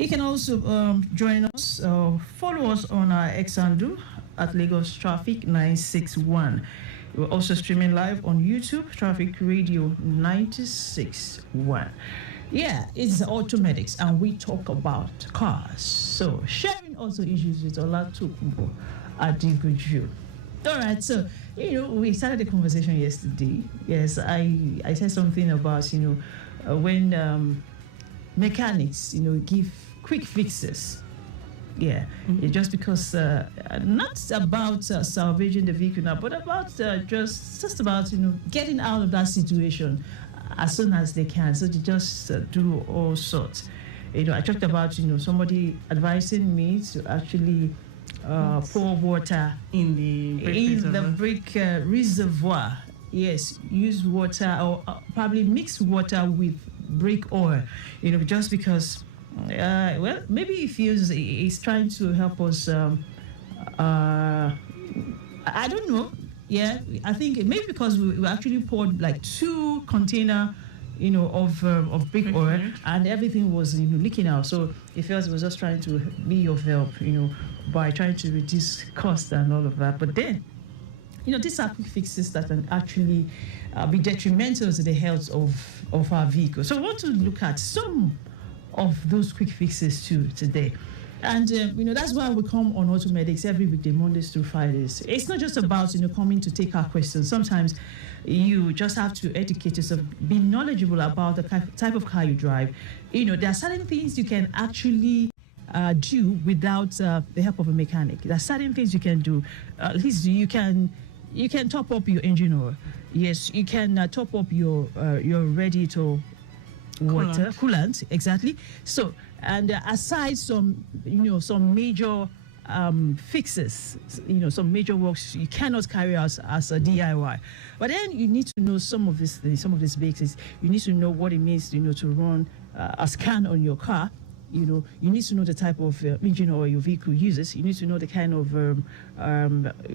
You can also join us, follow us on our X handle at Lagos Traffic 961. We're also streaming live on YouTube, Traffic Radio 961. Yeah, it's AUTOMEDICS, and we talk about cars. So, sharing also issues with Tokunbo, Adegoju. All right, so, we started the conversation yesterday. Yes, I said something about, when mechanics, give quick fixes. Yeah, just because not about salvaging the vehicle now, but about just about getting out of that situation as soon as they can. So they just do all sorts. I talked about somebody advising me to actually pour water in the brake reservoir. Yes, use water or probably mix water with brake oil. Just because. Well, maybe he feels he's trying to help us. I don't know. Yeah, I think maybe because we actually poured like 2 containers, of brake oil, and everything was leaking out. So he felt he was just trying to be of help, by trying to reduce cost and all of that. But then, these are quick fixes that can actually be detrimental to the health of our vehicle. So I want to look at some of those quick fixes too today. And that's why we come on AUTOMEDICS every weekday, Mondays through Fridays. It's not just about coming to take our questions. Sometimes you just have to educate yourself, be knowledgeable about the type of car you drive. There are certain things you can actually do without the help of a mechanic. There are certain things you can do. At least you can top up your engine oil. Yes, you can top up your radiator water coolant, exactly. So, and aside some major fixes, some major works you cannot carry out as a DIY. But then you need to know some of these basics. You need to know what it means, to run a scan on your car. You need to know the type of engine oil your vehicle uses. You need to know the kind of,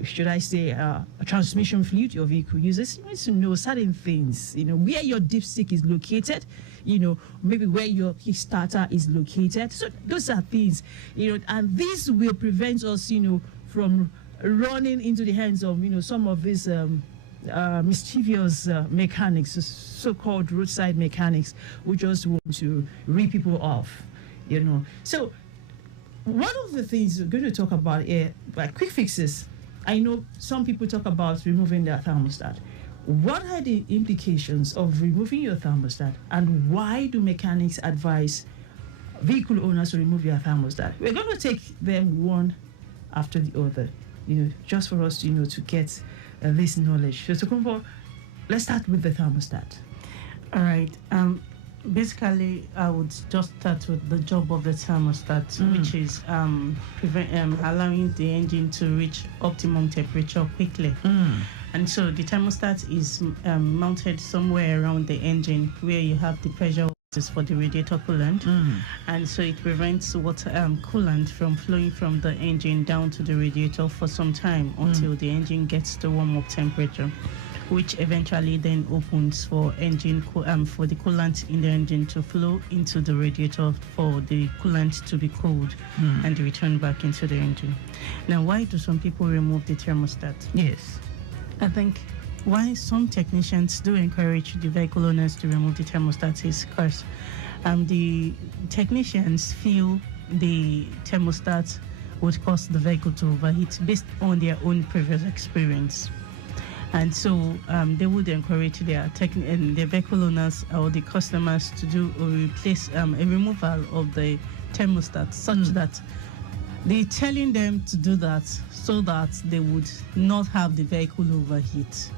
should I say, a transmission fluid your vehicle uses. You need to know certain things, where your dipstick is located, maybe where your kickstarter is located. So those are things, and this will prevent us, from running into the hands of, some of these mischievous mechanics, so-called roadside mechanics, who just want to rip people off. So one of the things we're going to talk about here, like quick fixes. I know some people talk about removing their thermostat. What are the implications of removing your thermostat, and why do mechanics advise vehicle owners to remove their thermostat? We're going to take them one after the other, just for us, to get this knowledge. So Tokunbo, let's start with the thermostat. All right. Basically, I would just start with the job of the thermostat, which is allowing the engine to reach optimum temperature quickly. And so the thermostat is mounted somewhere around the engine where you have the pressure for the radiator coolant. And so it prevents coolant from flowing from the engine down to the radiator for some time until the engine gets to warm-up temperature, which eventually then opens for for the coolant in the engine to flow into the radiator for the coolant to be cooled and return back into the engine. Now, why do some people remove the thermostat? Yes. I think why some technicians do encourage the vehicle owners to remove the thermostat is because the technicians feel the thermostat would cause the vehicle to overheat based on their own previous experience. And so they would encourage their vehicle owners or the customers to do or replace a removal of the thermostat, such that they're telling them to do that so that they would not have the vehicle overheat.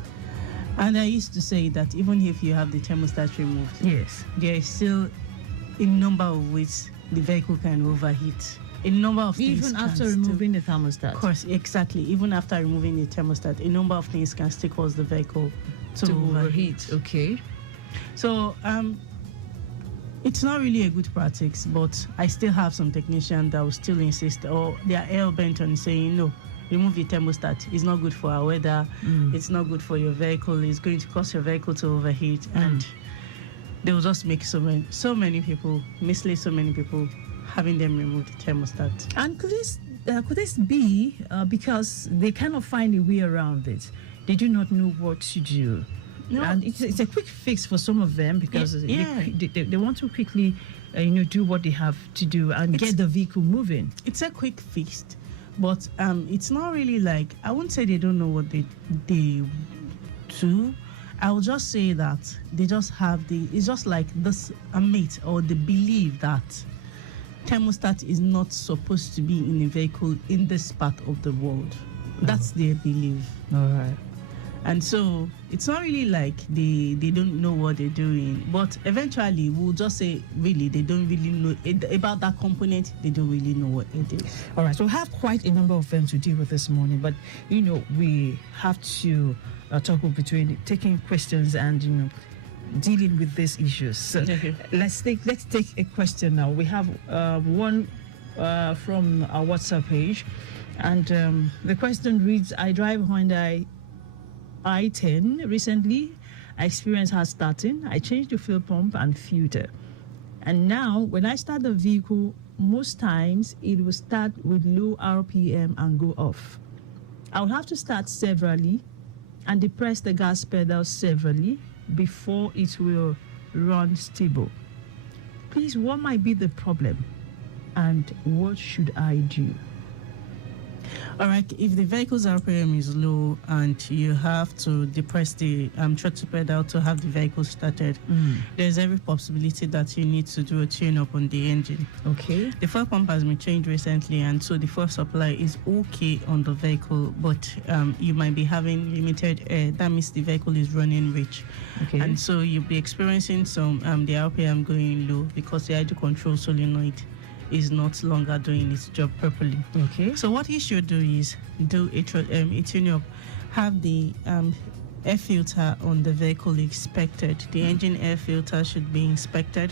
And I used to say that even if you have the thermostat removed, yes, there is still a number of ways the vehicle can overheat. A number of things. Even after removing the thermostat? Of course, exactly. Even after removing the thermostat, a number of things can still cause the vehicle to overheat. Okay. So, it's not really a good practice, but I still have some technicians that will still insist, or they are hell-bent on saying, no, remove the thermostat. It's not good for our weather. It's not good for your vehicle. It's going to cause your vehicle to overheat. And they will just make so many people, mislead so many people. having them remove the thermostat. And could this be because they cannot find a way around it? They do not know what to do. No. And it's a quick fix for some of them because they want to quickly, do what they have to do and get the vehicle moving. It's a quick fix, but it's not really like, I wouldn't say they don't know what they do. I will just say that they just have it's just like this myth or the belief that thermostat is not supposed to be in a vehicle in this part of the world. That's their belief. All right. And so it's not really like they don't know what they're doing, but eventually we'll just say, really, they don't really know about that component. They don't really know what it is. All right, so we have quite a number of them to deal with this morning, but we have to toggle between taking questions and dealing with these issues. So let's take a question now. We have one from our WhatsApp page, and the question reads: I drive Hyundai i10 recently. I experienced hard starting. I changed the fuel pump and filter, and now when I start the vehicle, most times it will start with low RPM and go off. I'll have to start severally and depress the gas pedal severally before it will run stable. Please, what might be the problem and what should I do? All right, if the vehicle's RPM is low and you have to depress the throttle pedal to have the vehicle started, there's every possibility that you need to do a tune-up on the engine. Okay. The fuel pump has been changed recently, and so the fuel supply is okay on the vehicle, but you might be having limited air. That means the vehicle is running rich. Okay. And so you'll be experiencing some the RPM going low because the idle control solenoid is not longer doing its job properly. Okay. So what you should do is do a tune-up, have the air filter on the vehicle inspected. The engine air filter should be inspected.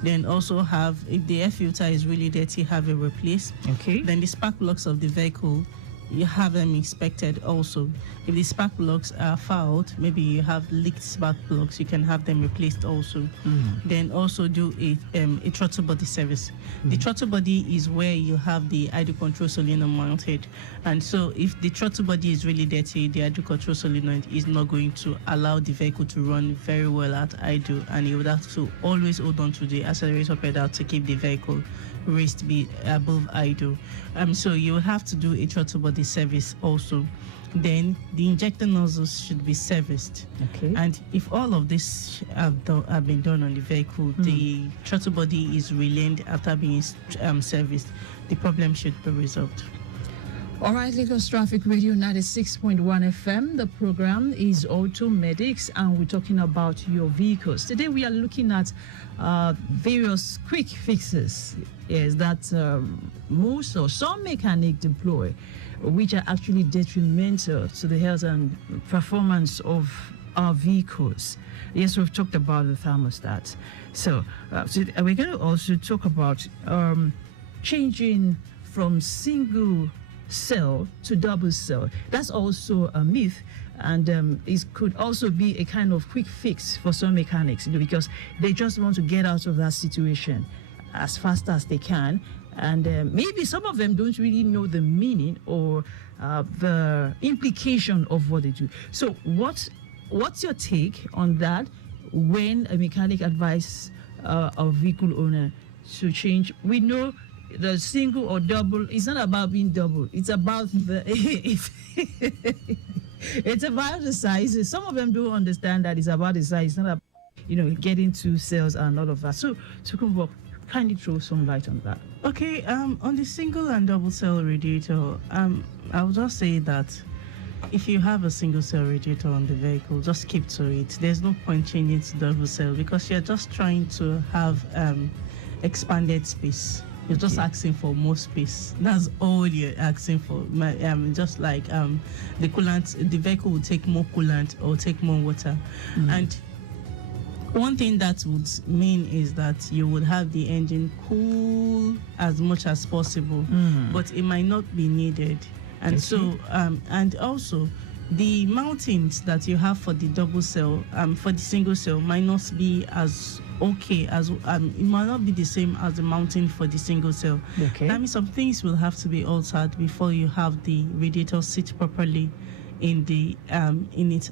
Then also have, if the air filter is really dirty, have it replaced. Okay. Then the spark plugs of the vehicle, you have them inspected also. If the spark plugs are fouled, maybe you have leaked spark plugs, you can have them replaced also. Then also do a throttle body service. The throttle body is where you have the idle control solenoid mounted, and so if the throttle body is really dirty, the idle control solenoid is not going to allow the vehicle to run very well at idle, and you would have to always hold on to the accelerator pedal to keep the vehicle raised to be above idle. So you will have to do a throttle body service also. Then the injector nozzles should be serviced. Okay. And if all of this have been done on the vehicle, the throttle body is relined after being serviced, the problem should be resolved. All right, Lagos Traffic Radio 96.1 FM. The program is AUTOMEDICS, and we're talking about your vehicles. Today we are looking at various quick fixes that most or some mechanics deploy, which are actually detrimental to the health and performance of our vehicles. Yes, we've talked about the thermostat. So we're going to also talk about changing from single cell to double cell. That's also a myth, and it could also be a kind of quick fix for some mechanics, because they just want to get out of that situation as fast as they can, and maybe some of them don't really know the meaning or the implication of what they do. So what's your take on that when a mechanic advises a vehicle owner to change? We know the single or double, it's not about being double, it's about it's about the size. Some of them don't understand that it's about the size. It's not about, getting two cells and all of that. So Tokunbo, kindly throw some light on that. Okay, on the single and double cell radiator, I would just say that if you have a single cell radiator on the vehicle, just keep to it. There's no point changing to double cell because you're just trying to have expanded space. You're just asking for more space. That's all you're asking for. Just like the coolant, the vehicle will take more coolant or take more water. And one thing that would mean is that you would have the engine cool as much as possible, but it might not be needed. And so, and also, the mountings that you have for the double cell, for the single cell, might not be as okay as it might not be the same as the mounting for the single cell. Okay. That means some things will have to be altered before you have the radiator sit properly in the in its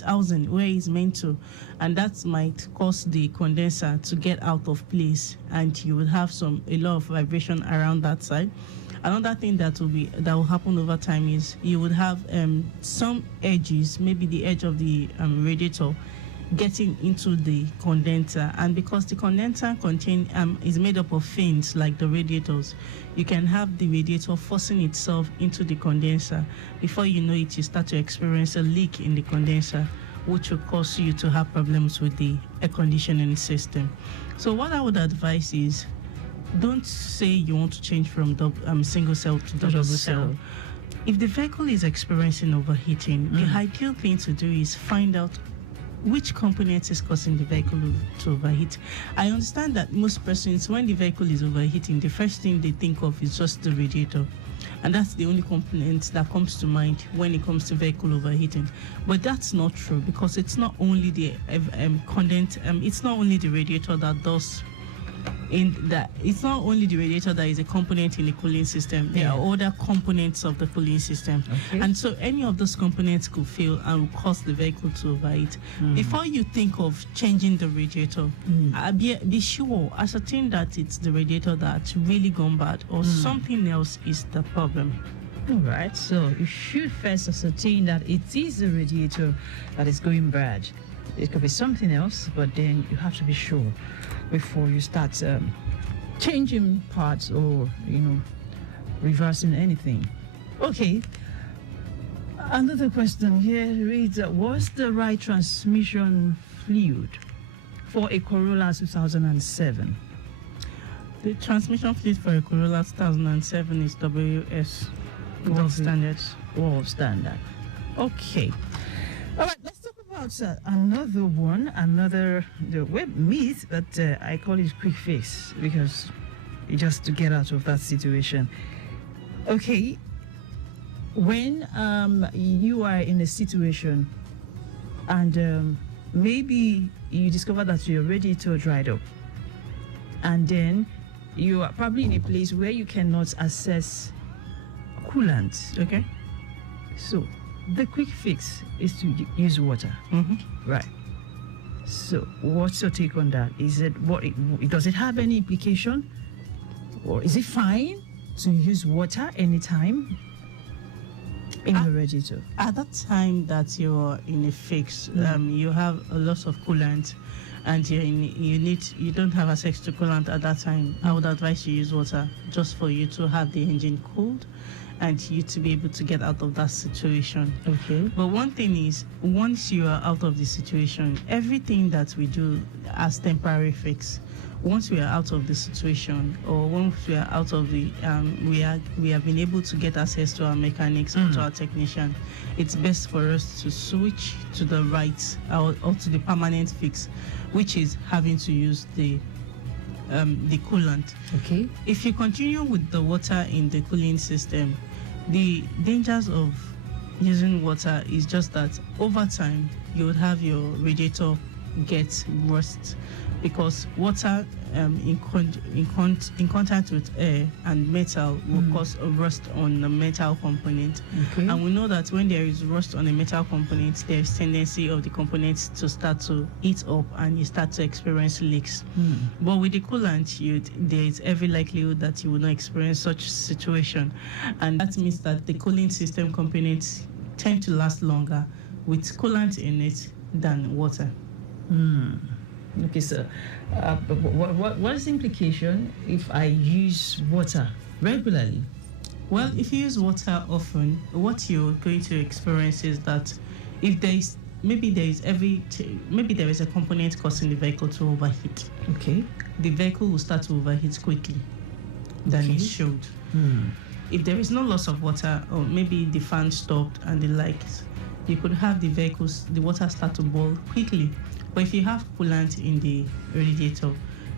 housing where it's meant to, and that might cause the condenser to get out of place, and you will have a lot of vibration around that side. Another thing that will happen over time is you would have some edges, maybe the edge of the radiator, getting into the condenser, and because the condenser is made up of fins like the radiators, you can have the radiator forcing itself into the condenser. Before you know it, you start to experience a leak in the condenser, which will cause you to have problems with the air conditioning system. So what I would advise is, don't say you want to change from single cell to double cell. If the vehicle is experiencing overheating, the ideal thing to do is find out which component is causing the vehicle to overheat. I understand that most persons, when the vehicle is overheating, the first thing they think of is just the radiator. And that's the only component that comes to mind when it comes to vehicle overheating. But that's not true, because it's not only the it's not only the radiator that does it's not only the radiator that is a component in the cooling system. There are other components of the cooling system. Okay. And so any of those components could fail and will cause the vehicle to overheat. Before you think of changing the radiator, be sure, ascertain that it's the radiator that's really gone bad, or something else is the problem. All right, so you should first ascertain that it is the radiator that is going bad. It could be something else, but then you have to be sure before you start changing parts or, reversing anything. Okay. Another question here reads, what's the right transmission fluid for a Corolla 2007? The transmission fluid for a Corolla 2007 is WS World Standard. World Standard. Okay. All right, let's talk about another one, the web myth that I call it quick fix, because just to get out of that situation. Okay, when you are in a situation and maybe you discover that your radiator dried up, and then you are probably in a place where you cannot access coolant. Okay. So the quick fix is to use water. Right. So what's your take on that? Is it does it have any implication, or is it fine to use water anytime in the radiator? At that time that you're in a fix, you have a lot of coolant, and you don't have access to coolant at that time, I would advise you use water just for you to have the engine cooled and you to be able to get out of that situation. Okay. But one thing is, once you are out of the situation, everything that we do as temporary fix, once we are out of the situation, or once we are out of the we have been able to get access to our mechanics or to our technician, it's best for us to switch to the right or to the permanent fix, which is having to use the coolant. Okay. If you continue with the water in the cooling system, the dangers of using water is just that over time you would have your radiator get rust, because water in contact with air and metal will cause a rust on the metal component. Okay. And we know that when there is rust on a metal component, there is tendency of the components to start to heat up and you start to experience leaks. But with the coolant, there is every likelihood that you will not experience such situation, and that means that the cooling system components tend to last longer with coolant in it than water. Okay, so what is the implication if I use water regularly? Well, if you use water often, what you're going to experience is that if there is a component causing the vehicle to overheat. Okay. The vehicle will start to overheat quickly than it should. If there is no loss of water, or maybe the fan stopped and the likes, you could have the water start to boil quickly. But if you have coolant in the radiator,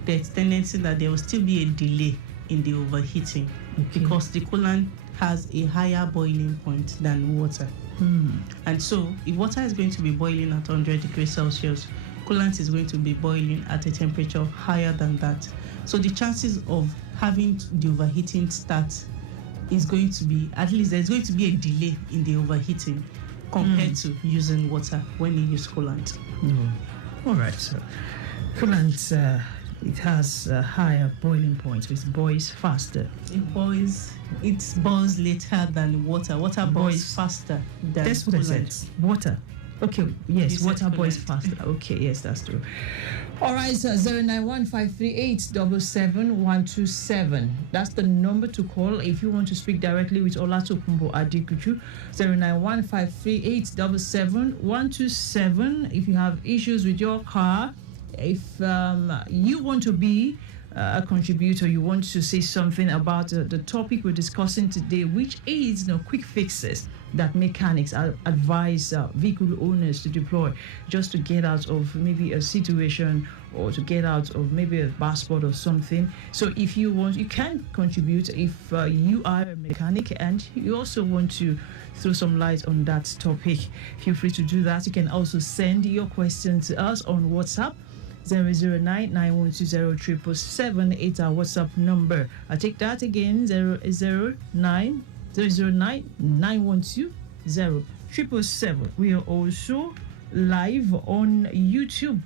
there's tendency that there will still be a delay in the overheating because the coolant has a higher boiling point than water. And so if water is going to be boiling at 100 degrees Celsius, coolant is going to be boiling at a temperature higher than that. So the chances of having the overheating start is going to be, at least there's going to be a delay in the overheating compared to using water when you use coolant. All right. So coolant, it has a higher boiling point, so it boils faster. It boils later than water. Water boils faster than That's what coolant. I said. Water. Okay, yes, You water said boils coolant. faster. Okay, yes, that's true. All right, so 09153877127. That's the number to call if you want to speak directly with Tokunbo Adegoju. 09153877127. If you have issues with your car, if you want to be a contributor, you want to say something about the topic we're discussing today, which is quick fixes that mechanics advise vehicle owners to deploy just to get out of maybe a situation or to get out of maybe a bad spot or something. So if you want, you can contribute if you are a mechanic and you also want to throw some light on that topic. Feel free to do that. You can also send your question to us on WhatsApp. 009-9120-777 our WhatsApp number. I take that again, 009-9120-777. We are also live on YouTube,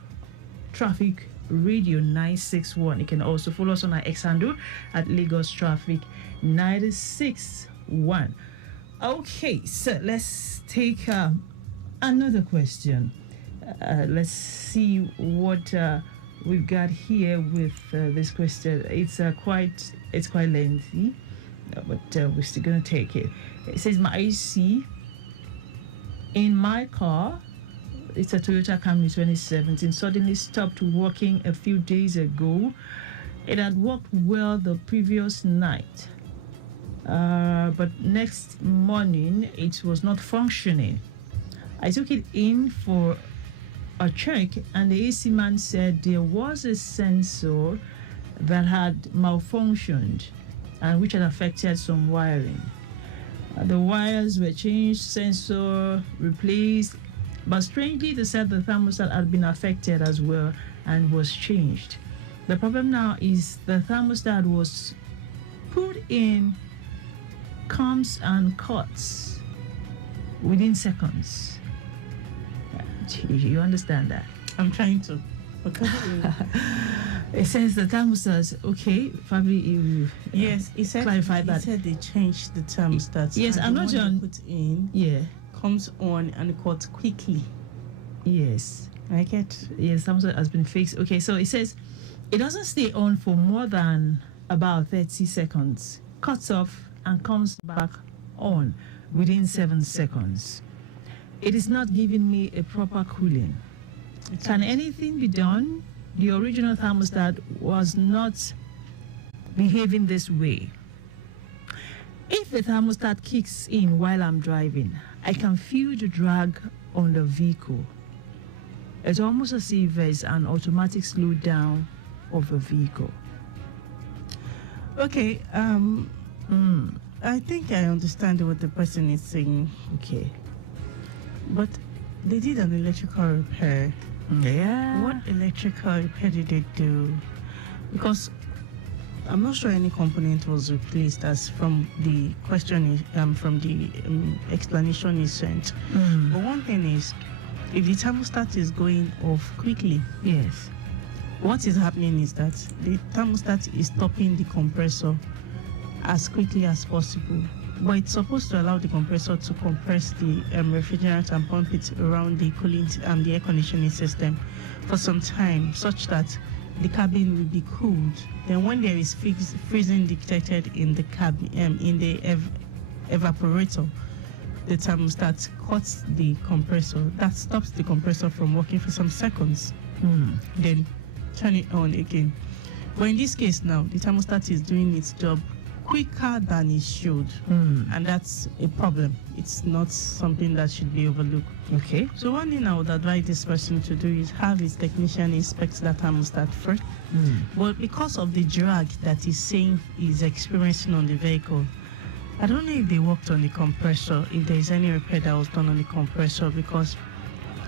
Traffic Radio 961. You can also follow us on our X handle at Lagos Traffic 961. Okay, so let's take another question. Let's see what we've got here with this question. It's quite lengthy, but we're still gonna take it. It says my AC in my car, it's a Toyota Camry 2017, suddenly stopped working a few days ago. It had worked well the previous night, but next morning it was not functioning. I took it in for a check, and the AC man said there was a sensor that had malfunctioned and which had affected some wiring. The wires were changed, sensor replaced, but strangely they said the thermostat had been affected as well and was changed. The problem now is the thermostat was put in, comes and cuts within seconds. You understand that? I'm trying to. Okay. It says the thermostat. Okay, probably you. Yes, it said. Clarify that. It said they changed the thermostat. Yes, I'm not sure. Put in. Yeah. Comes on and cuts quickly. Yes. I get. Yes, thermostat has been fixed. Okay, so it says it doesn't stay on for more than about 30 seconds. Cuts off and comes back on within 7 seconds. It is not giving me a proper cooling. Can anything be done? The original thermostat was not behaving this way. If the thermostat kicks in while I'm driving, I can feel the drag on the vehicle. It's almost as if there's an automatic slowdown of the vehicle. Okay, I think I understand what the person is saying. Okay. But they did an electrical repair. Yeah. What electrical repair did they do? Because I'm not sure any component was replaced as from the question, from the explanation is sent. But one thing is, if the thermostat is going off quickly, yes, what is happening is that the thermostat is stopping the compressor as quickly as possible. But it's supposed to allow the compressor to compress the refrigerant and pump it around the cooling and the air conditioning system for some time, such that the cabin will be cooled. Then when there is freezing detected in the cabin, in the evaporator, the thermostat cuts the compressor. That stops the compressor from working for some seconds. Then turn it on again. But in this case now, the thermostat is doing its job quicker than it should. And that's a problem. It's not something that should be overlooked. Okay. So one thing I would advise this person to do is have his technician inspect that thermostat first. But because of the drag that he's saying he's experiencing on the vehicle, I don't know if they worked on the compressor, if there is any repair that was done on the compressor, because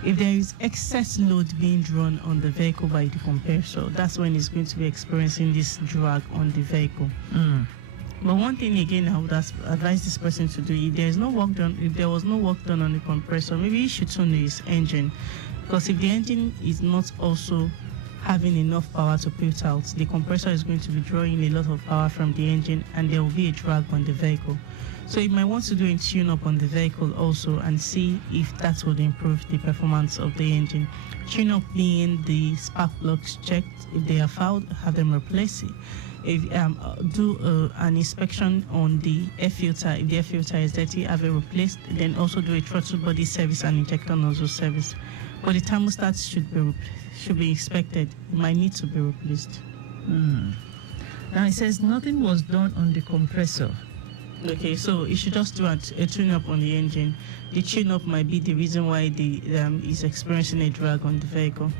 if there is excess load being drawn on the vehicle by the compressor, that's when it's going to be experiencing this drag on the vehicle. But one thing again I would advise this person to do, if there was no work done on the compressor, maybe he should tune his engine. Because if the engine is not also having enough power to put out, the compressor is going to be drawing a lot of power from the engine and there will be a drag on the vehicle. So you might want to do a tune-up on the vehicle also and see if that would improve the performance of the engine. Tune-up being the spark plugs checked. If they are fouled, have them replace it. If do an inspection on the air filter. If the air filter is dirty, have it replaced. Then also do a throttle body service and injector nozzle service. But the thermostat should be inspected. It might need to be replaced. Now it says nothing was done on the compressor. Okay, so you should just do a tune-up on the engine. The tune-up might be the reason why the is experiencing a drag on the vehicle.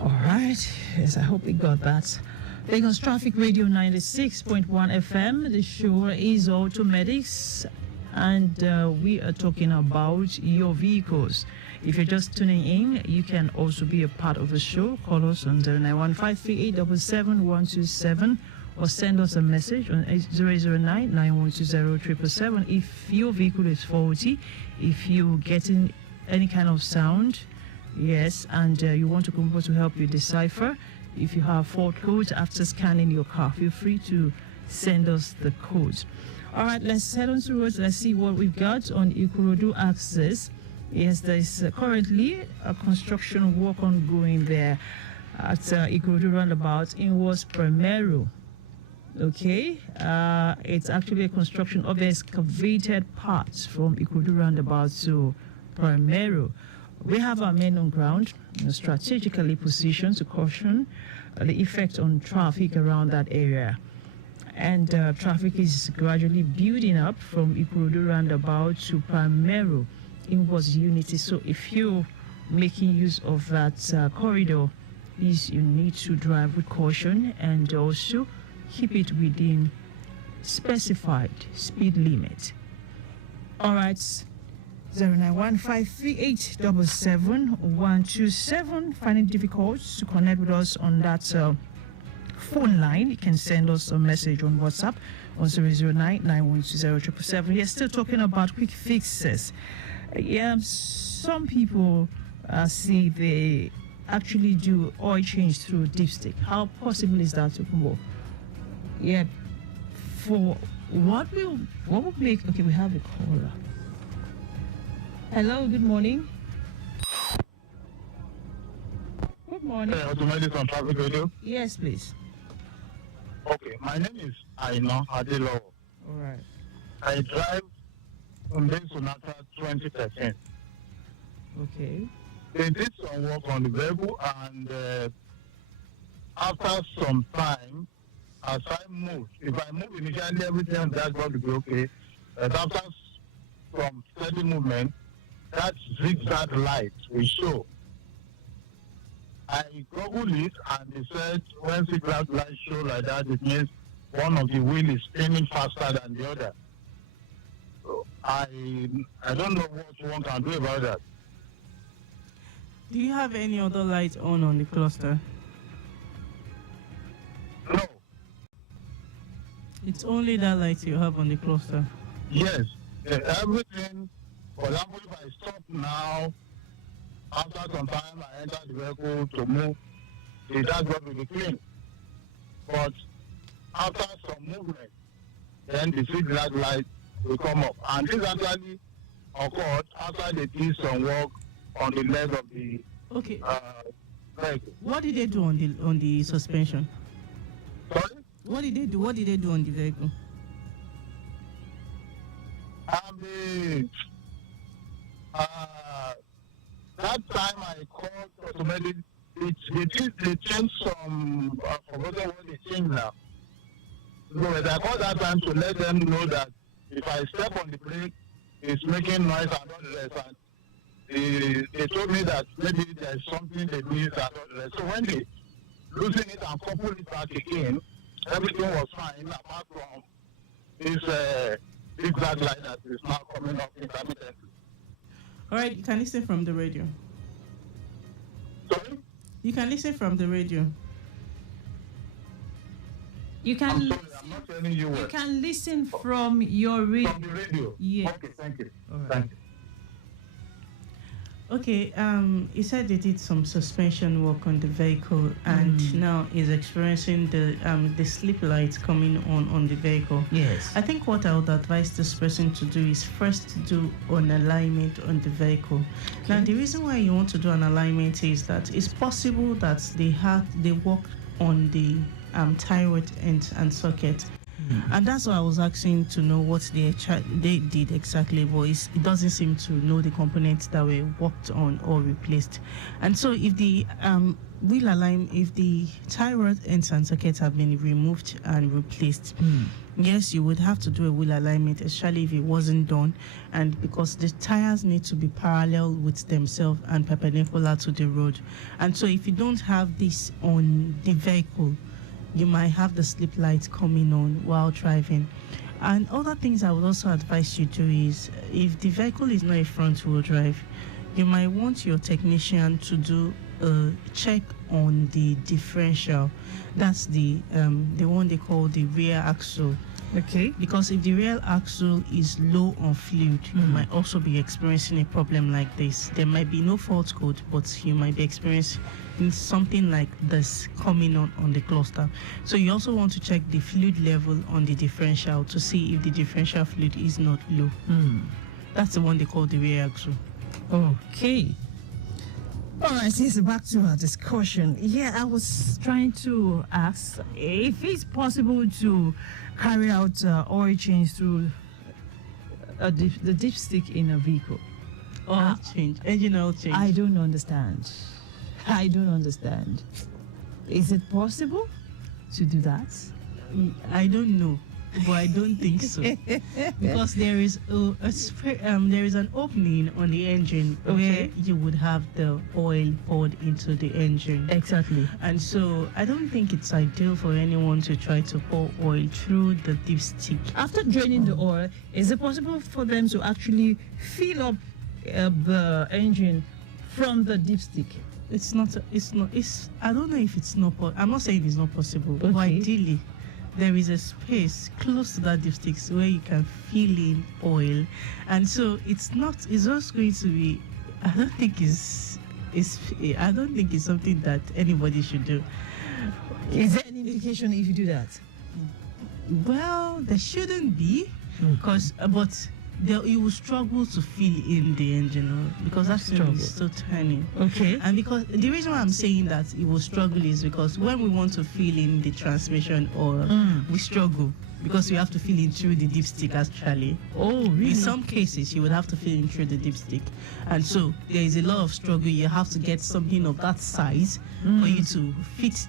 All right. Yes, I hope we got that. Lagos Traffic Radio 96.1 FM. The show is AUTOMEDICS, and we are talking about your vehicles. If you're just tuning in, you can also be a part of the show. Call us on 09153877127 or send us a message on 009-9120-777 if your vehicle is faulty, if you're getting any kind of sound, yes, and you want Tokunbo to help you decipher. If you have fault codes after scanning your car, feel free to send us the codes. All right, let's head on to the road. Let's see what we've got on Ikorodu access. Yes, there is currently a construction work ongoing there at Ikorodu roundabout in West Primero. Okay, it's actually a construction of the excavated parts from Ikorodu roundabout to Primero. We have our men on ground, strategically positioned to caution the effect on traffic around that area. And traffic is gradually building up from Ikorodu roundabout to Primero in was Unity. So if you're making use of that corridor, please, you need to drive with caution and also keep it within specified speed limit. All right. 09153877127. Finding it difficult to connect with us on that phone line, you can send us a message on WhatsApp on 009-9120-777. We're still talking about quick fixes. Yeah, some people say they actually do oil change through dipstick. How possible is that, Tokunbo? Yeah, for what would make... Okay, we have a caller. Hello, good morning. Good morning. AUTOMEDICS on Traffic Radio? Yes, please. Okay, my name is Aderonke. All right. I drive Hyundai Sonata 2013. Okay. They did some work on the vehicle, and after some time, as I moved, if I move initially, everything on that will be okay. But after some steady movement, that zigzag light will show. I googled it, and they said when zigzag light show like that, it means one of the wheel is spinning faster than the other. So I don't know what one can do about that. Do you have any other light on the cluster? No. It's only that light you have on the cluster. Yes. Everything, for example, if I stop now, after some time I enter the vehicle to move, the dashboard will be clean. But after some movement, then the zigzag light will come up. And this actually occurred after they did some work on the leg of the vehicle. What did they do on the suspension? Sorry? What did they do? What did they do on the vehicle? That time I called AUTOMEDICS, they changed some, I forgot what they changed now. So I call that time to let them know that if I step on the brake, it's making noise and all the rest. And they told me that maybe there's something they need and all the rest. So when they losing it and couple it back again, everything was fine apart from this zigzag light that is now coming up intermittently. All right, you can listen from the radio. Sorry? You can listen from the radio. You can. I'm sorry, I'm not telling you You what. can listen from your radio. From the radio? Yeah. Okay, thank you. All right. Thank you. Okay, you said they did some suspension work on the vehicle and now is experiencing the sleep lights coming on the vehicle. Yes. I think what I would advise this person to do is first do an alignment on the vehicle. Okay. Now, the reason why you want to do an alignment is that it's possible that they work on the tie rod and socket. And that's why I was asking to know what they did exactly, but it doesn't seem to know the components that were worked on or replaced. And so if the if the tie rod ends and sockets have been removed and replaced, yes, you would have to do a wheel alignment, especially if it wasn't done, and because the tires need to be parallel with themselves and perpendicular to the road. And so if you don't have this on the vehicle, you might have the slip lights coming on while driving. And other things I would also advise you do is, if the vehicle is not a front-wheel drive, you might want your technician to do a check on the differential. That's the one they call the rear axle. Okay. Because if the rear axle is low on fluid, you might also be experiencing a problem like this. There might be no fault code, but you might be experiencing something like this coming on the cluster. So you also want to check the fluid level on the differential to see if the differential fluid is not low. That's the one they call the rear axle. Okay. All right, since back to our discussion. Yeah, I was trying to ask if it's possible to carry out oil change through the dipstick in a vehicle. Oil change, engine oil change. I don't understand. Is it possible to do that? I don't know, but I don't think so. Because there is there is an opening on the engine where you would have the oil poured into the engine. Exactly. And so I don't think it's ideal for anyone to try to pour oil through the dipstick. After draining the oil, is it possible for them to actually fill up the engine from the dipstick? I don't know if it's not I'm not saying it's not possible, but ideally there is a space close to that dipstick where you can fill in oil. And so it's just going to be, I don't think it's something that anybody should do. Is there any implication if you do that? Well, there shouldn't be, because but you will struggle to fill in the engine oil because that thing is so tiny. Okay. And because the reason why I'm saying that it will struggle is because when we want to fill in the transmission oil, we struggle because we have to fill in through the dipstick actually. Oh, really? In some cases, you would have to fill in through the dipstick. And so there is a lot of struggle. You have to get something of that size for you to fit,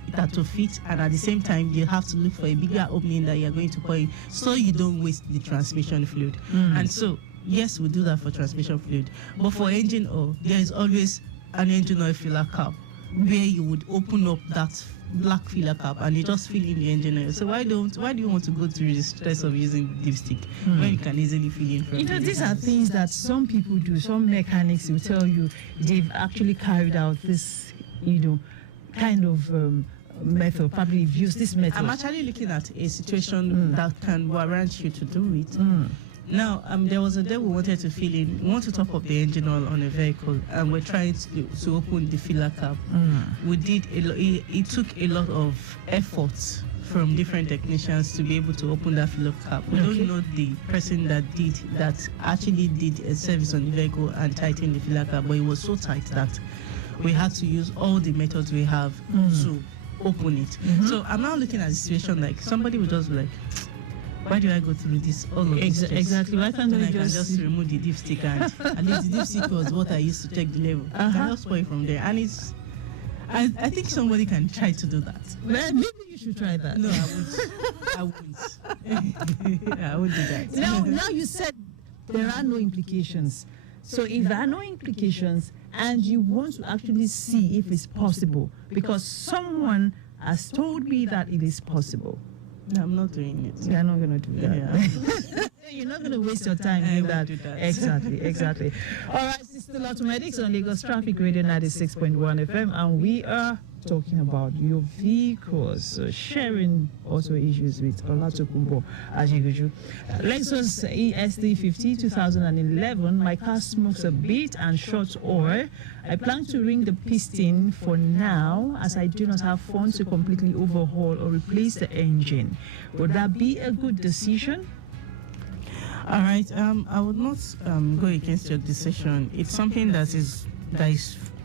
and at the same time, you have to look for a bigger opening that you're going to put in so you don't waste the transmission fluid. And so, yes, we do that for transmission fluid. But for engine oil, there is always an engine oil filler cap where you would open up that black filler cap and you just fill in the engine oil. So why do you want to go through the stress of using dipstick when you can easily fill in from these are things that some people do. Some mechanics will tell you they've actually carried out this, kind of method. Probably used this method. I'm actually looking at a situation that can warrant you to do it. Now, there was a day we wanted to fill in. We want to top up the engine oil on a vehicle, and we're trying to open the filler cap. We did it took a lot of effort from different technicians to be able to open that filler cap. We don't know the person that actually did a service on the vehicle and tightened the filler cap, but it was so tight that we had to use all the methods we have to open it. So I'm now looking at the situation like somebody would just be like, why do I go through this all of this stress? Exactly. Why can't I just remove the dipstick and at least the dipstick was what I used to check the level. I can just pour it from there. And I think somebody can try to do that. Well, maybe you should try that. No, I won't. I won't do that. Now you said there are no implications. So if there are no implications and you want to actually see if it's possible, because someone has told me that it is possible. No, I'm not doing it. You're not going to do that. Yeah. You're not going to waste your time doing that. Do that. Exactly. All right, this is still AUTOMEDICS on Lagos Traffic Radio 96.1 FM, and we are talking about your vehicles, sharing auto issues with Tokunbo, Adegoju. Lexus ES350 2011, my car smokes a bit and short oil. I plan to ring the piston for now, as I do not have funds to completely overhaul or replace the engine. Would that be a good decision? All right. I would not go against your decision. It's something that is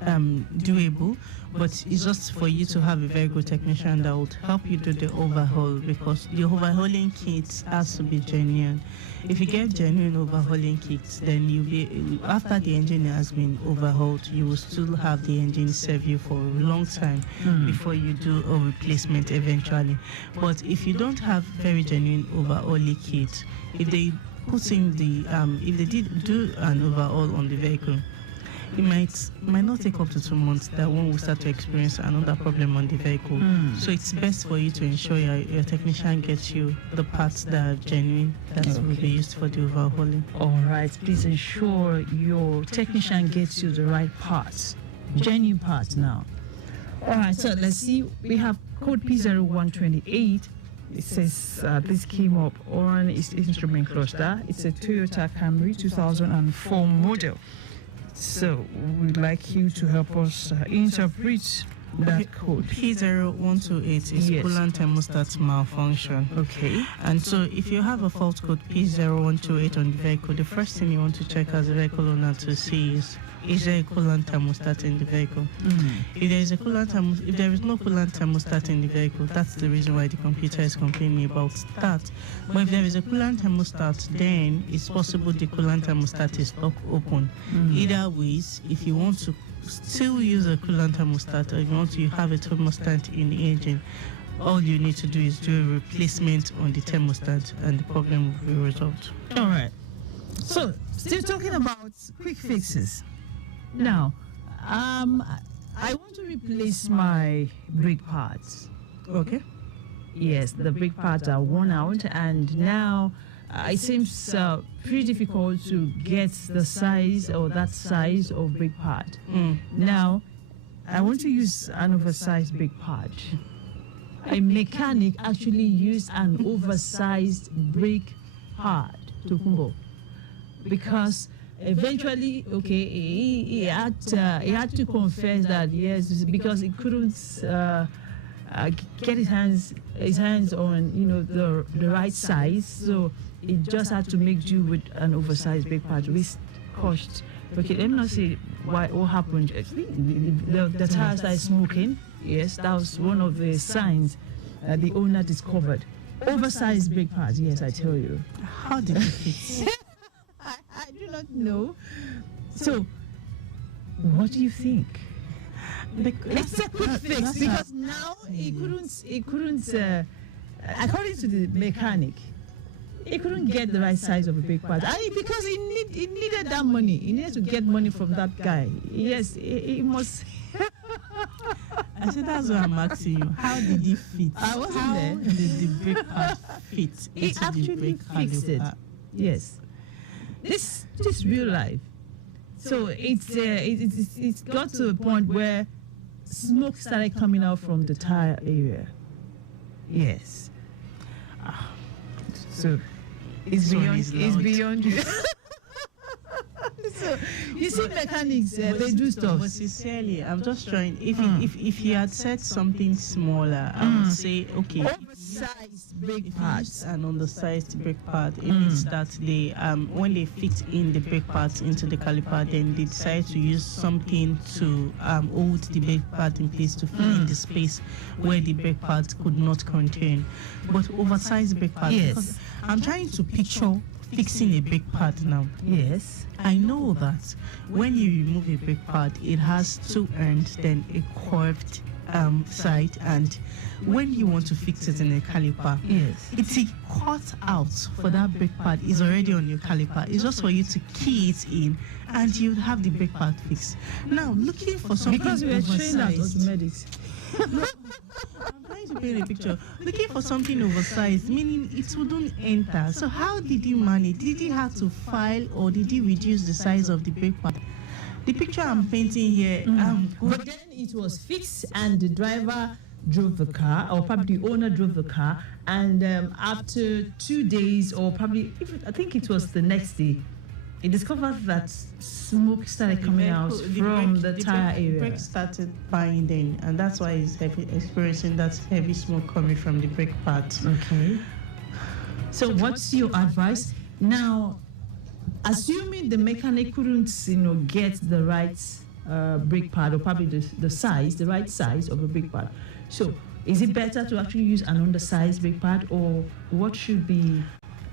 doable, but it's just for you to have a very good technician that would help you do the overhaul, because the overhauling kit has to be genuine. If you get genuine overhauling kits, then after the engine has been overhauled, you will still have the engine serve you for a long time before you do a replacement eventually. But if you don't have very genuine overhauling kit, if they put in if they did do an overhaul on the vehicle, it might not take up to 2 months that one will start to experience another problem on the vehicle. So it's best for you to ensure your technician gets you the parts that are genuine, that will be used for the overhauling. All right, please ensure your technician gets you the right parts, genuine parts now. All right, so let's see. We have code P0128. It says this came up on its instrument cluster. It's a Toyota Camry 2004 model. So we'd like you to help us interpret that code. P0128 is coolant thermostat malfunction. Okay. And so if you have a fault code P0128 on the vehicle, the first thing you want to check as a vehicle owner to see is there a coolant thermostat in the vehicle? If there is if there is no coolant thermostat in the vehicle, that's the reason why the computer is complaining about that. But if there is a coolant thermostat, then it's possible the coolant thermostat is stuck open. Either ways, if you want to still use a coolant thermostat, or if you want to have a thermostat in the engine, all you need to do is do a replacement on the thermostat and the problem will be resolved. All right. So, still talking about quick fixes. Now, I want to replace my brake pads. Okay. Yes, the brake pads are worn out, and now it seems pretty difficult to get the size or that size of brake pad. Now, I want to use an oversized brake pad. A mechanic actually used an oversized brake pad, Tokunbo, because eventually, he had to confess that yes, because he couldn't get his hands on the right size, so he just had to make do with an oversized brake pad, which cost. Okay, let me not say what happened. The tires started smoking. Yes, that was one of the signs the owner discovered. Oversized brake pads. Yes, I tell you. How did it fit? I do not know. So, what do you think? It's a quick fix because now he couldn't. According to the mechanic, he couldn't get the right size of a brake pad, and because he needed that money. He needed to get money from that guy. Yes, he must. I said that's what I'm asking you. How did it fit? I wasn't How there. did the brake pad fit? He into the actually brake pad fixed it. Yes. This real life. So it's got to a point where smoke started coming out from the tire area. Yes. So it's beyond you. So you see, mechanics they do stuff. But sincerely, I'm just trying. If you had said something smaller, I would say okay. Oversized brake pads. And undersized brake pad, it means that they when they fit in the brake pads into the caliper, then they decide to use something to hold the brake pad in place to fill in the space where the brake pads could not contain. But oversized brake pads, Yes. because I'm trying to picture fixing a brake pad now. Yes. I know that when you remove a brake pad, it has two ends, then a curved side, and when you want to fix it in a caliper, Yes. it's a cut out for that brake pad is already on your caliper. It's just for you to key it in, and you have the brake pad fixed. Now, looking for something Because we are trained at oversized. AUTOMEDICS. I'm trying to paint a picture. Looking for something oversized, meaning it wouldn't enter. So how did you manage? Did you have to file, or did you reduce the size of the brake pad? The picture I'm painting here, But then it was fixed, and the driver drove the car, or probably the owner drove the car, and after 2 days, or probably, I think it was the next day, he discovered that smoke started coming out from the tire The area. brake started binding, and that's why he's experiencing that heavy smoke coming from the brake pad. Okay. So what's your advice now? Assuming the mechanic couldn't, get the right brake pad, or probably the right size of a brake pad. So is it better to actually use an undersized brake pad, or what should be?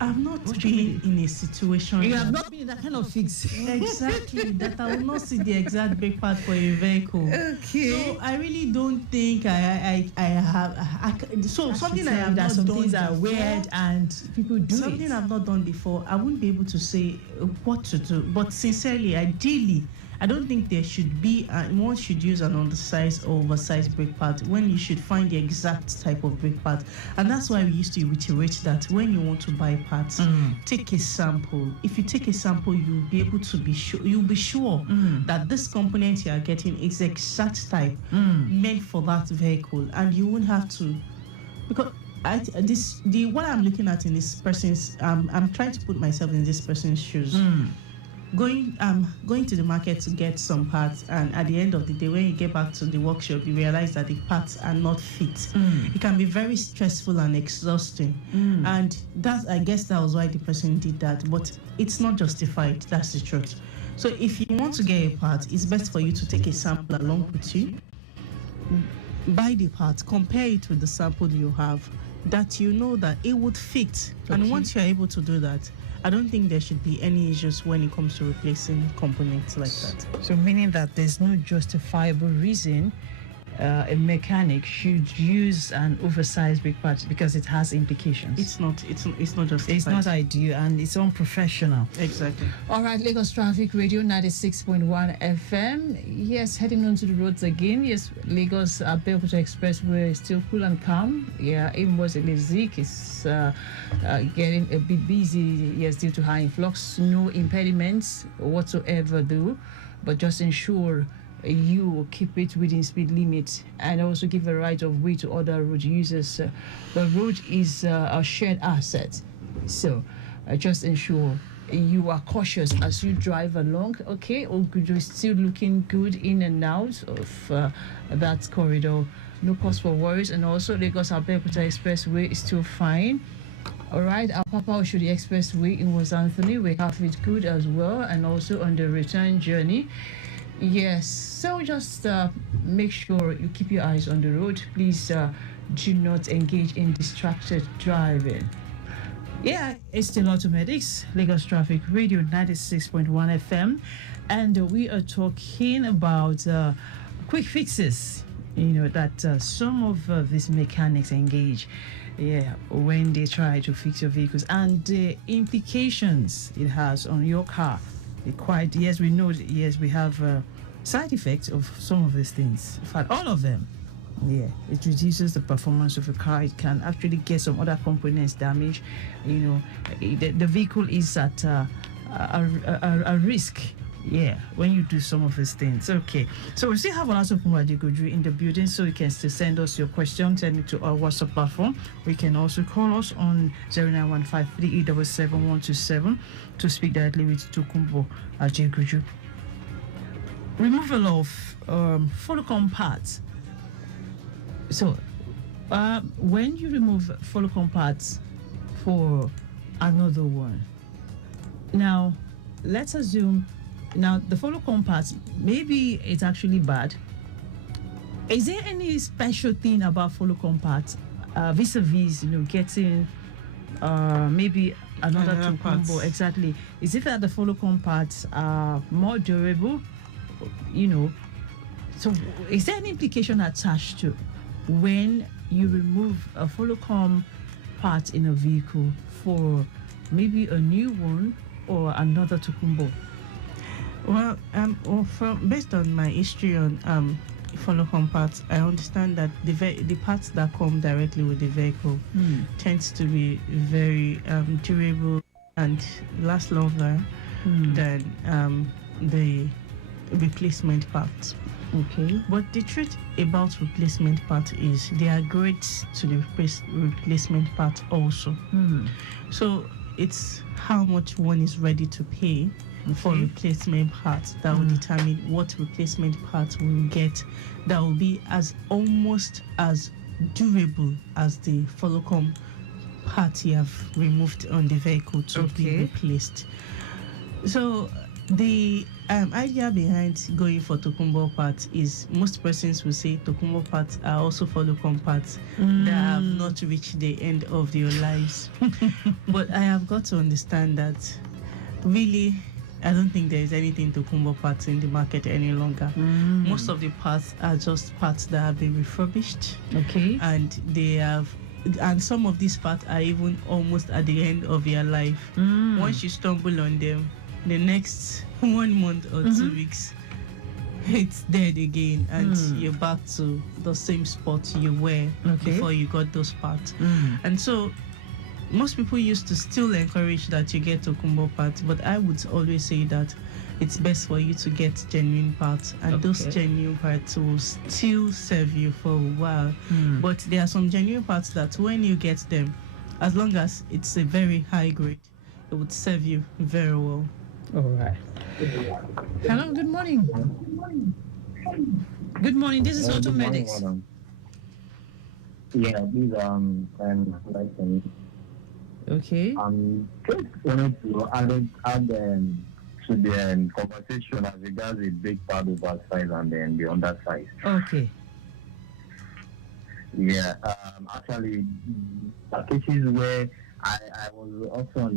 I've not been in a situation. You have not been in that kind of fix. Exactly, that I will not see the exact brake pad for a vehicle. Okay. So I really don't think I have. So something I have not some done things are before, weird and people do something it. I've not done before, I wouldn't be able to say what to do. But sincerely, ideally, I don't think there should be, one should use an undersized or oversized brake pad when you should find the exact type of brake pad. And that's why we used to reiterate that when you want to buy parts, take a sample. If you take a sample, you'll be able to be sure, that this component you are getting is the exact type meant for that vehicle, and you won't have to, because what I'm looking at in this person's, I'm trying to put myself in this person's shoes. Going to the market to get some parts, and at the end of the day, when you get back to the workshop, you realize that the parts are not fit. It can be very stressful and exhausting, and I guess that was why the person did that. But it's not justified. That's the truth. So if you want to get a part, it's best for you to take a sample along with you, buy the part, compare it with the sample you have, that you know that it would fit. Okay. And once you're able to do that, I don't think there should be any issues when it comes to replacing components like that. So meaning that there's no justifiable reason a mechanic should use an oversized brake pad because it has implications. It's not justified. It's not ideal, and it's unprofessional. Exactly. All right, Lagos Traffic Radio 96.1 FM. Yes, heading onto the roads again. Yes, Lagos Adegoju Expressway is still cool and calm. Yeah, even was a Zik is getting a bit busy. Yes, due to high influx. No impediments whatsoever, though, but just ensure you keep it within speed limit, and also give a right of way to other road users. The road is a shared asset, so just ensure you are cautious as you drive along. Okay, Adegoju is still looking good in and out of that corridor. No cause for worries, and also Lagos Abeokuta Expressway is still fine. All right, our Papa Oshodi Expressway in West Anthony, we have it good as well, and also on the return journey. Yes, so just make sure you keep your eyes on the road. Please do not engage in distracted driving. Yeah, it's still AUTOMEDICS, Lagos Traffic Radio 96.1 FM, and we are talking about quick fixes, that some of these mechanics engage when they try to fix your vehicles, and the implications it has on your car. Yes, we know, yes, we have side effects of some of these things. In fact, all of them. Yeah, it reduces the performance of a car. It can actually get some other components damaged. The vehicle is at a risk. Yeah, when you do some of these things. Okay, so we still have Tokunbo Adegoju in the building, so you can still send us your questions, send it to our WhatsApp platform. We can also call us on 09153877127 to speak directly with Tokunbo Adegoju. Removal of follow-on parts. So, when you remove follow-on parts for another one, now let's assume. Now, the follow-on parts, maybe it's actually bad. Is there any special thing about follow-on parts vis-a-vis, getting maybe another Another Tokunbo. parts. Exactly. Is it that the follow-come parts are more durable? So is there an implication attached to when you remove a follow-come part in a vehicle for maybe a new one or another Tokunbo? Well, based on my history on follow-on parts, I understand that the parts that come directly with the vehicle tends to be very durable and last longer than the replacement parts. Okay. But the truth about replacement part is there are grades to the replacement part also. So it's how much one is ready to pay for replacement parts that will determine what replacement parts we will get that will be as almost as durable as the follow-come part you have removed on the vehicle to be replaced. So the idea behind going for Tokunbo parts is most persons will say Tokunbo parts are also follow-come parts that have not reached the end of their lives. But I have got to understand that really I don't think there is anything Tokunbo parts in the market any longer. Most of the parts are just parts that have been refurbished. Okay. And some of these parts are even almost at the end of their life. Once you stumble on them, the next 1 month or 2 weeks, it's dead again, and you're back to the same spot you were before you got those parts. And so most people used to still encourage that you get Tokunbo parts, but I would always say that it's best for you to get genuine parts, and those genuine parts will still serve you for a while. But there are some genuine parts that when you get them, as long as it's a very high grade, it would serve you very well. All right. Hello, good morning. Good morning. This is AUTOMEDICS. Yeah, these Okay. just wanted to add to the conversation as regards the big part oversize and then the undersize. Okay. Yeah, actually, the cases where I was also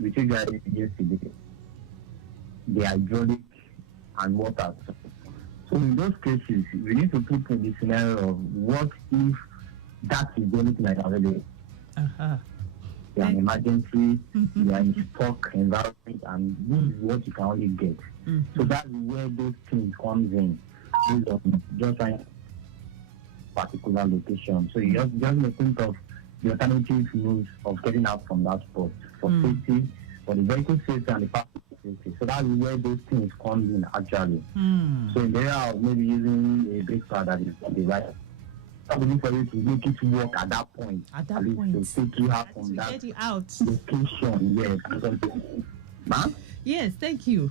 with you guys yesterday, the hydraulic and water. So in those cases, we need to put in the scenario of what if that is the only thing that is available. You are an emergency, you are in stock environment, and this is what you can only get. So that's where those things comes in, based on just trying particular location. So you just may think of the alternative means of getting out from that spot for safety, for the vehicle safety and the passenger safety. So that's where those things come in actually. So in the area of maybe using a brake pad that is on the right, I'm for you to make it work at that point. At point. To take you out from that get you out. location. Yes. Ma'am? Yes, thank you.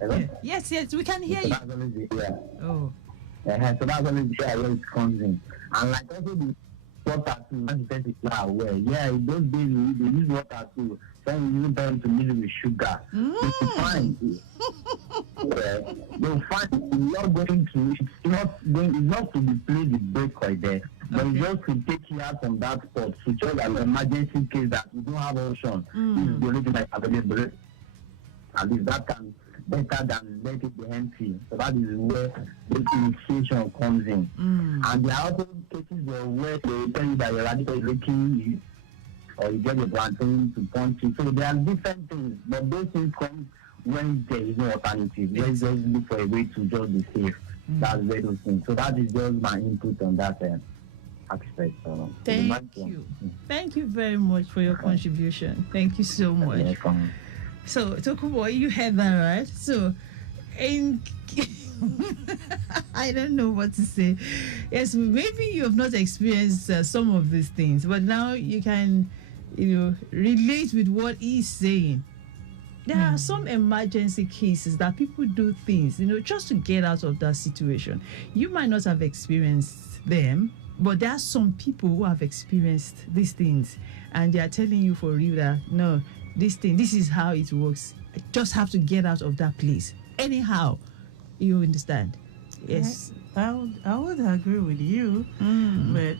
Hello? Yes, we can hear you. That's always the, Oh. so that's always the area where it comes in. And like also the water too, as you said, it's aware. Yeah, in those days they use water too. Some even turn to mix it with sugar. It's fine. They'll find it's not to replace the brake right there, but it's just to take you out from that spot to show that an emergency case that you don't have option. This is the only thing that's available. At least that can better than let it be empty. So that is where the initiation comes in. And there are also cases where they tell you that your radical is leaking, or you get your plantain to punch it. So there are different things, but those things come when there is no alternative. Let's just look for a way to just be safe. That's where those things. So that is just my input on that aspect. Thank you. Thank you very much for your contribution. Thank you so much. So, Tokunbo, you heard that, right? So, I don't know what to say. Yes, maybe you have not experienced some of these things, but now you can, relate with what he's saying. There are some emergency cases that people do things, just to get out of that situation. You might not have experienced them, but there are some people who have experienced these things, and they are telling you for real that, no, this is how it works. I just have to get out of that place. Anyhow, you understand? Yes. I would agree with you, but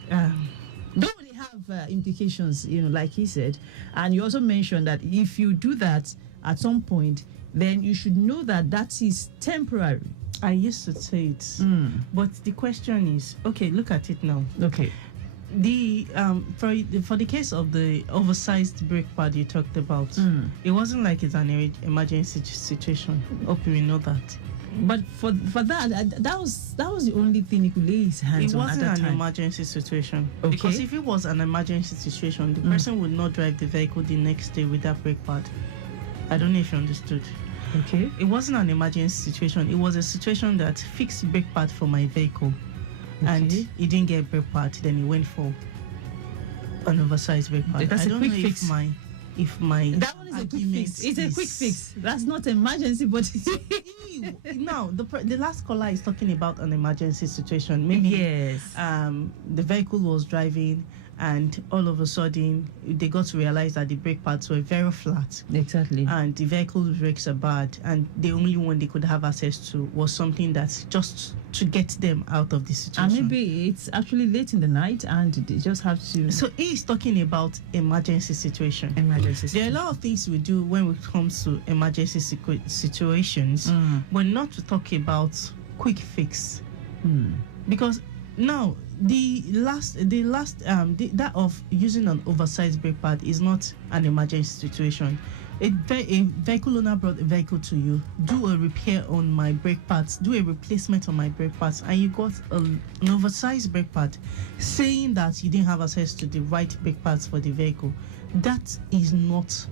don't they have implications, like he said. And you also mentioned that if you do that at some point, then you should know that that is temporary. I used to say it, but the question is, okay, look at it now. Okay. The for the case of the oversized brake pad you talked about, it wasn't like it's an emergency situation. Hope you know that. But for that was the only thing he could lay his hands on at that time. It wasn't an emergency situation. Okay. Because if it was an emergency situation, the person would not drive the vehicle the next day with that brake pad. I don't know if you understood. Okay. It wasn't an emergency situation. It was a situation that fixed brake pad for my vehicle. Okay. And he didn't get brake pad, then he went for an oversized brake pad. That's I don't a quick know fix. if my that one is a quick fix. It's a quick fix. That's not emergency, but now the last caller is talking about an emergency situation. Maybe yes. The vehicle was driving, and all of a sudden they got to realize that the brake pads were very flat. Exactly. And the vehicle's brakes are bad, and the only one they could have access to was something that's just to get them out of the situation. And maybe it's actually late in the night, and they just have to. So he's talking about emergency situation. Emergency. There are a lot of things we do when it comes to emergency situations, but not to talk about quick fix. Because now that of using an oversized brake pad is not an emergency situation. A vehicle owner brought a vehicle to you, do a repair on my brake pads, do a replacement on my brake pads, and you got an oversized brake pad saying that you didn't have access to the right brake pads for the vehicle. That is not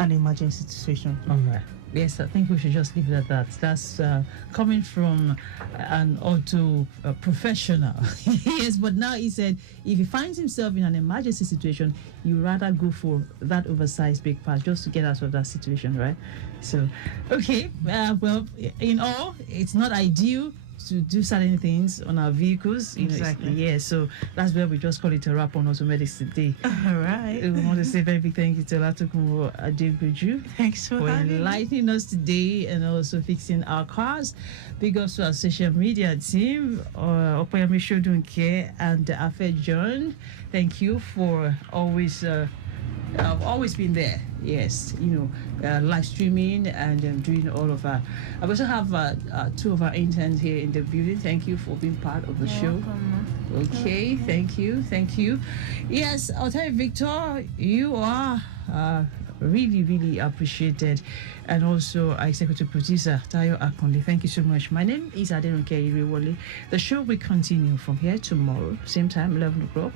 an emergency situation. All right. Yes, I think we should just leave it at that. That's coming from an auto professional. Yes, but now he said if he finds himself in an emergency situation, you rather go for that oversized brake pad just to get out of that situation, right? So, okay, well, in all, it's not ideal to do certain things on our vehicles. Exactly. So that's where we just call it a wrap on AUTOMEDICS today. All right. We want to say a very big thank you to Tokunbo Adegoju. Thanks for enlightening us today and also fixing our cars. Big ups to our social media team, Opayami Shodunke and Afe John. Thank you for always I've always been there. Yes, live streaming and doing all of that. I also have two of our interns here in the building. Thank you for being part of the show. Welcome. Okay, thank you. Yes, I'll tell you, Victor, you are really, really appreciated. And also our executive producer, Tayo Akonde. Thank you so much. My name is Aderonke Irewole. The show will continue from here tomorrow, same time, 11 o'clock.